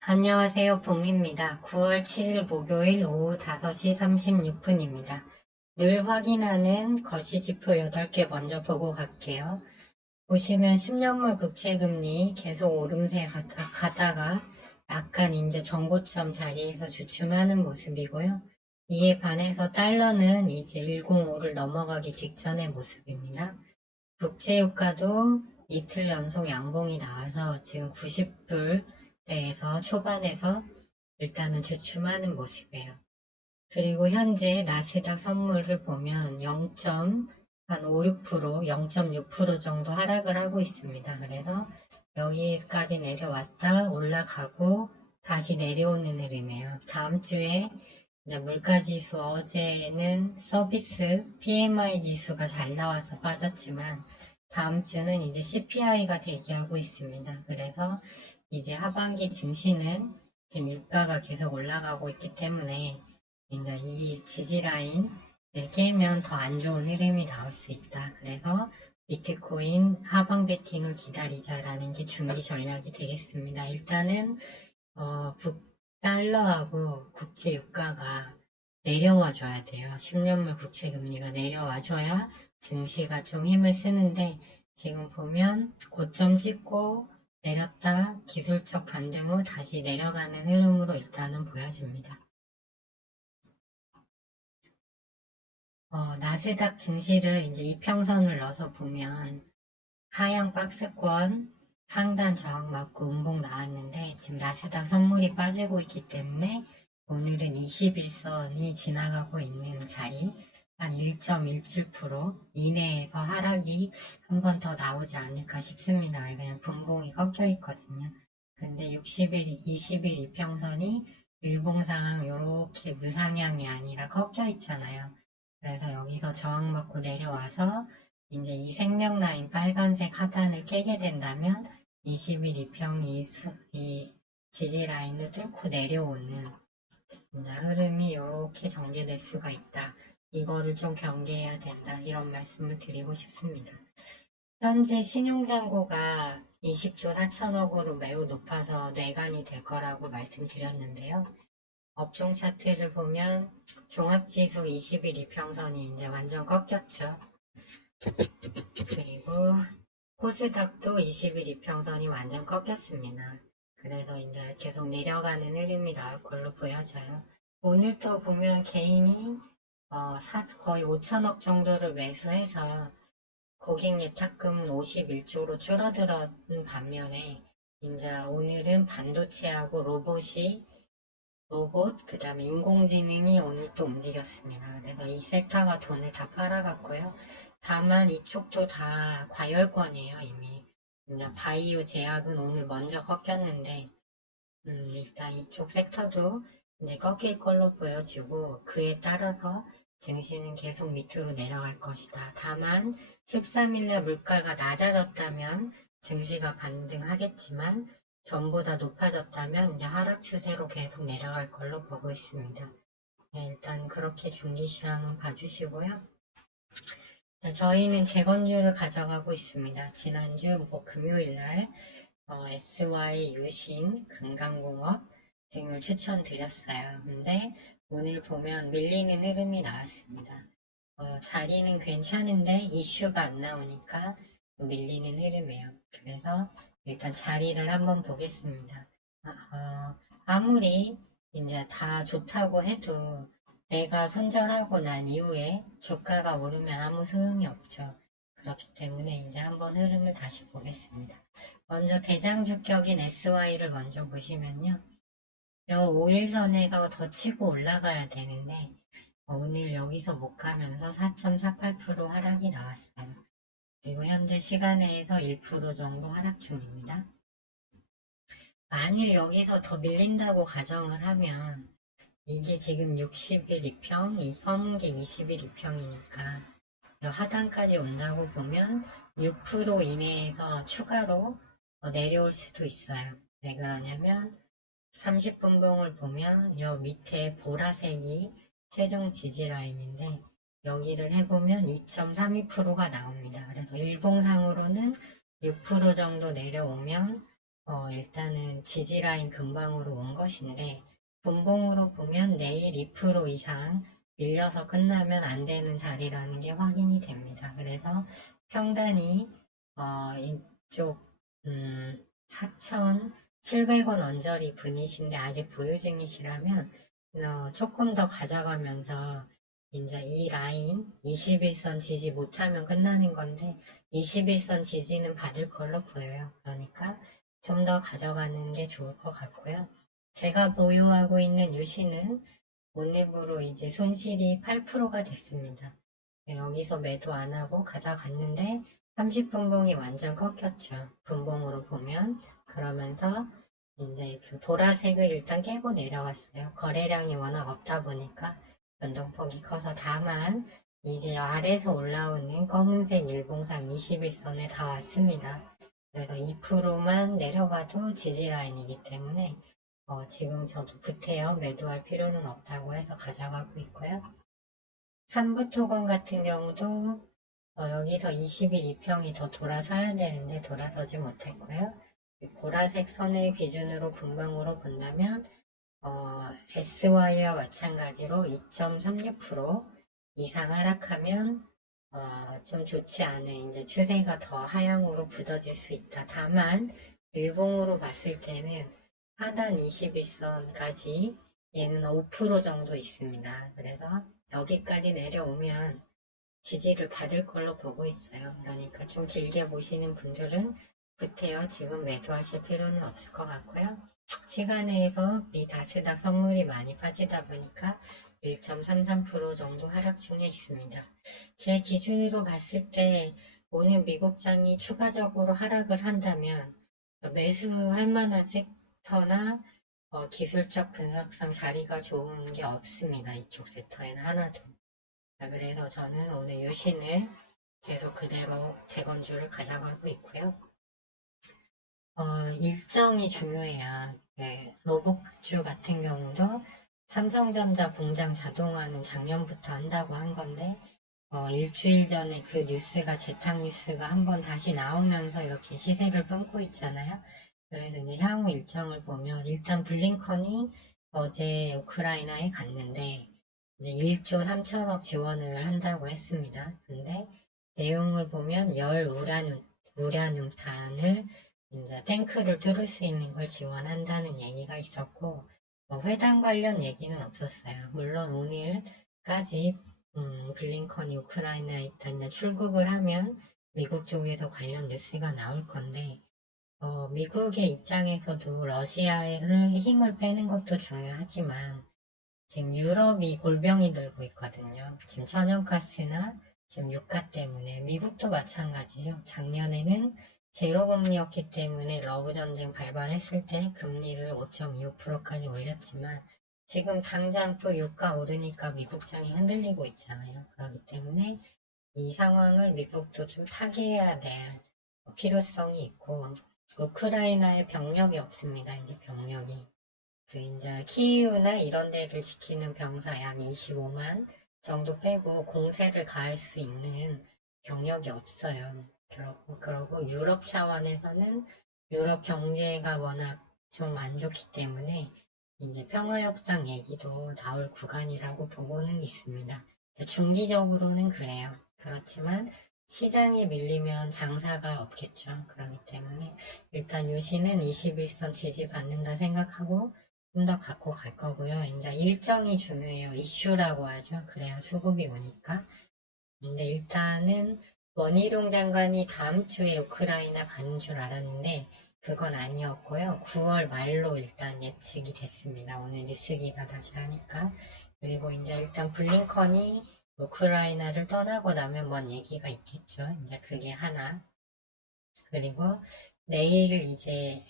안녕하세요. 봄입니다. 9월 7일 목요일 오후 5시 36분입니다. 늘 확인하는 거시지표 8개 먼저 보고 갈게요. 보시면 10년물 국채금리 계속 오름세 가다가 약간 이제 정고점 자리에서 주춤하는 모습이고요. 이에 반해서 달러는 이제 105를 넘어가기 직전의 모습입니다. 국제유가도 이틀 연속 양봉이 나와서 지금 90불대에서 초반에서 일단은 주춤하는 모습이에요. 그리고 현재 나스닥 선물을 보면 0.56%, 0.6% 정도 하락을 하고 있습니다. 그래서 여기까지 내려왔다 올라가고 다시 내려오는 흐름이에요. 다음 주에 이제 물가지수 어제는 서비스 PMI 지수가 잘 나와서 빠졌지만 다음 주는 이제 CPI가 대기하고 있습니다. 그래서 이제 하반기 증시는 지금 유가가 계속 올라가고 있기 때문에 이제 이 지지라인을 깨면 더 안 좋은 흐름이 나올 수 있다. 그래서 비트코인 하방 베팅을 기다리자라는 게 중기 전략이 되겠습니다. 일단은 달러하고 국제 유가가 내려와 줘야 돼요. 10년물 국채 금리가 내려와 줘야 증시가 좀 힘을 쓰는데 지금 보면 고점 찍고 내렸다 기술적 반등 후 다시 내려가는 흐름으로 일단은 보여집니다. 나스닥 증시를 이제 이평선을 넣어서 보면 하향 박스권 상단 저항 맞고 음봉 나왔는데 지금 나스닥 선물이 빠지고 있기 때문에 오늘은 21선이 지나가고 있는 자리 한 1.17% 이내에서 하락이 한 번 더 나오지 않을까 싶습니다. 그냥 분봉이 꺾여 있거든요. 근데 60일, 20일 이평선이 일봉상 이렇게 무상향이 아니라 꺾여 있잖아요. 그래서 여기서 저항 맞고 내려와서 이제 이 생명 라인 빨간색 하단을 깨게 된다면 20일 이 지지 라인을 뚫고 내려오는 이제 흐름이 이렇게 전개될 수가 있다. 이거를 좀 경계해야 된다. 이런 말씀을 드리고 싶습니다. 현재 신용잔고가 20조 4천억으로 매우 높아서 뇌관이 될 거라고 말씀드렸는데요. 업종 차트를 보면 종합지수 20일 이평선이 이제 완전 꺾였죠. 그리고 코스닥도 20일 이평선이 완전 꺾였습니다. 그래서 이제 계속 내려가는 흐름이 나올 걸로 보여져요. 오늘도 보면 개인이 거의 5천억 정도를 매수해서 고객 예탁금은 51조로 줄어들었는 반면에 이제 오늘은 반도체하고 그 다음에 인공지능이 오늘 또 움직였습니다. 그래서 이 섹터가 돈을 다 팔아갔고요. 다만 이쪽도 다 과열권이에요, 이미. 이제 바이오 제약은 오늘 먼저 꺾였는데, 일단 이쪽 섹터도 이제 꺾일 걸로 보여지고, 그에 따라서 증시는 계속 밑으로 내려갈 것이다. 다만, 13일날 물가가 낮아졌다면 증시가 반등하겠지만, 전보다 높아졌다면 이제 하락 추세로 계속 내려갈 걸로 보고 있습니다. 네, 일단 그렇게 중기시황은 봐주시고요. 네, 저희는 재건주를 가져가고 있습니다. 지난주 금요일날 SY, 유신, 금강공업 등을 추천드렸어요. 근데 오늘 보면 밀리는 흐름이 나왔습니다. 자리는 괜찮은데 이슈가 안 나오니까 밀리는 흐름이에요. 그래서 일단 자리를 한번 보겠습니다. 아무리 이제 다 좋다고 해도 내가 손절하고 난 이후에 주가가 오르면 아무 소용이 없죠. 그렇기 때문에 이제 한번 흐름을 다시 보겠습니다. 먼저 대장주격인 SY를 먼저 보시면요. 요 5일선에서 더 치고 올라가야 되는데 오늘 여기서 못 가면서 4.48% 하락이 나왔어요. 그리고 현재 시간에서 1% 정도 하락 중입니다. 만일 여기서 더 밀린다고 가정을 하면 이게 지금 60일 2평, 이 검은 게 20일 2평이니까 하단까지 온다고 보면 6% 이내에서 추가로 내려올 수도 있어요. 왜 그러냐면 30분봉을 보면 여 밑에 보라색이 최종 지지 라인인데 여기를 해보면 2.32%가 나옵니다. 그래서 일봉상으로는 6% 정도 내려오면 일단은 지지라인 근방으로 온 것인데, 분봉으로 보면 내일 2% 이상 밀려서 끝나면 안 되는 자리라는 게 확인이 됩니다. 그래서 평단이, 이쪽, 4,700원 언저리 분이신데 아직 보유 중이시라면, 조금 더 가져가면서, 이제 이 라인 21선 지지 못하면 끝나는 건데, 21선 지지는 받을 걸로 보여요. 그러니까, 좀 더 가져가는 게 좋을 것 같고요. 제가 보유하고 있는 유시는 오늘부로 이제 손실이 8%가 됐습니다. 여기서 매도 안 하고 가져갔는데 30분봉이 완전 꺾였죠. 분봉으로 보면. 그러면서 이제 그 보라색을 일단 깨고 내려왔어요. 거래량이 워낙 없다 보니까 변동폭이 커서. 다만 이제 아래에서 올라오는 검은색 일봉상 21선에 다 왔습니다. 그래서 2%만 내려가도 지지라인이기 때문에 지금 저도 부태여 매도할 필요는 없다고 해서 가져가고 있고요. 삼부토건 같은 경우도 여기서 21 2평이 더 돌아서야 되는데 돌아서지 못했고요. 보라색 선을 기준으로 분봉으로 본다면 SY와 마찬가지로 2.36% 이상 하락하면 좀 좋지 않은 이제 추세가 더 하향으로 굳어질 수 있다. 다만 일봉으로 봤을 때는 하단 21선까지 얘는 5% 정도 있습니다. 그래서 여기까지 내려오면 지지를 받을 걸로 보고 있어요. 그러니까 좀 길게 보시는 분들은 부태여 지금 매도하실 필요는 없을 것 같고요. 시간에서 미 다스닥 선물이 많이 빠지다 보니까 1.33% 정도 하락 중에 있습니다. 제 기준으로 봤을 때 오늘 미국장이 추가적으로 하락을 한다면 매수할 만한 섹터나 기술적 분석상 자리가 좋은 게 없습니다. 이쪽 섹터에는 하나도. 그래서 저는 오늘 유신을 계속 그대로 재건주를 가져가고 있고요. 일정이 중요해요. 네, 로봇주 같은 경우도 삼성전자 공장 자동화는 작년부터 한다고 한 건데, 일주일 전에 그 뉴스가, 재탕 뉴스가 한번 다시 나오면서 이렇게 시세를 끊고 있잖아요. 그래서 이제 향후 일정을 보면, 일단 블링컨이 어제 우크라이나에 갔는데, 이제 1조 3천억 지원을 한다고 했습니다. 근데 내용을 보면 우라늄탄을 이제 탱크를 뚫을 수 있는 걸 지원한다는 얘기가 있었고, 회담 관련 얘기는 없었어요. 물론 오늘까지 블링컨이 우크라이나에 일단 출국을 하면 미국 쪽에서 관련 뉴스가 나올 건데, 미국의 입장에서도 러시아를 힘을 빼는 것도 중요하지만 지금 유럽이 골병이 들고 있거든요. 지금 천연가스나 지금 유가 때문에. 미국도 마찬가지죠. 작년에는 제로금리였기 때문에 러브 전쟁 발발했을 때 금리를 5.25%까지 올렸지만 지금 당장 또 유가 오르니까 미국장이 흔들리고 있잖아요. 그렇기 때문에 이 상황을 미국도 좀 타개해야 될 필요성이 있고, 우크라이나에 병력이 없습니다. 이제 병력이. 이제 키이우나 이런 데를 지키는 병사 약 25만 정도 빼고 공세를 가할 수 있는 병력이 없어요. 그러고 유럽 차원에서는 유럽 경제가 워낙 좀 안 좋기 때문에 이제 평화협상 얘기도 나올 구간이라고 보고는 있습니다. 중기적으로는 그래요. 그렇지만 시장이 밀리면 장사가 없겠죠. 그렇기 때문에 일단 유시는 21선 지지받는다 생각하고 좀 더 갖고 갈 거고요. 이제 일정이 중요해요. 이슈라고 하죠. 그래야 수급이 오니까. 근데 일단은 원희룡 장관이 다음 주에 우크라이나 가는 줄 알았는데 그건 아니었고요. 9월 말로 일단 예측이 됐습니다. 오늘 뉴스기사 다시 하니까. 그리고 이제 일단 블링컨이 우크라이나를 떠나고 나면 뭔 얘기가 있겠죠. 이제 그게 하나. 그리고 내일 이제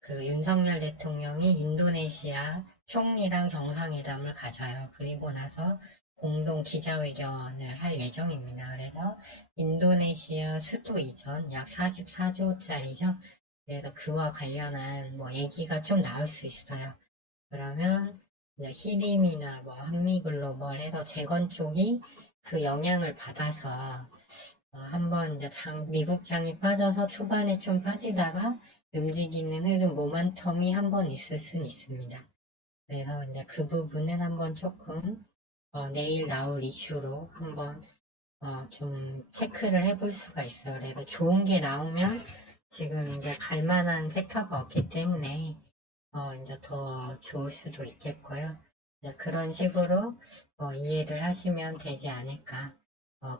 그 윤석열 대통령이 인도네시아 총리랑 정상회담을 가져요. 그리고 나서 공동 기자회견을 할 예정입니다. 그래서 인도네시아 수도 이전 약 44조짜리죠. 그래서 그와 관련한 뭐 얘기가 좀 나올 수 있어요. 그러면 이제 히림이나 뭐 한미글로벌 해서 재건 쪽이 그 영향을 받아서 한번 이제 미국장이 빠져서 초반에 좀 빠지다가 움직이는 흐름 모멘텀이 한번 있을 수는 있습니다. 그래서 이제 그 부분은 한번 조금 내일 나올 이슈로 한번 좀 체크를 해볼 수가 있어요. 그래서 좋은 게 나오면 지금 이제 갈 만한 섹터가 없기 때문에 이제 더 좋을 수도 있겠고요. 이제 그런 식으로 이해를 하시면 되지 않을까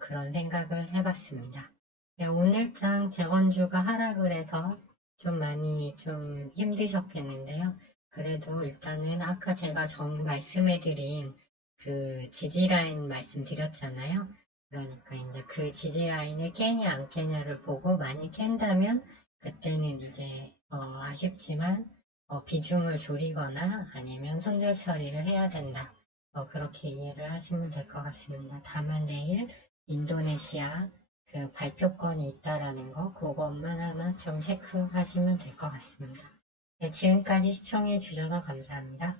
그런 생각을 해봤습니다. 네, 오늘장 재건주가 하락을 해서 좀 많이 좀 힘드셨겠는데요. 그래도 일단은 아까 제가 말씀해드린 그 지지라인 말씀드렸잖아요. 그러니까 이제 그 지지라인을 깨냐 안 깨냐를 보고 많이 깬다면 그때는 이제 아쉽지만 비중을 줄이거나 아니면 손절 처리를 해야 된다. 그렇게 이해를 하시면 될 것 같습니다. 다만 내일 인도네시아 그 발표권이 있다라는 거 그것만 하나 좀 체크하시면 될 것 같습니다. 네, 지금까지 시청해 주셔서 감사합니다.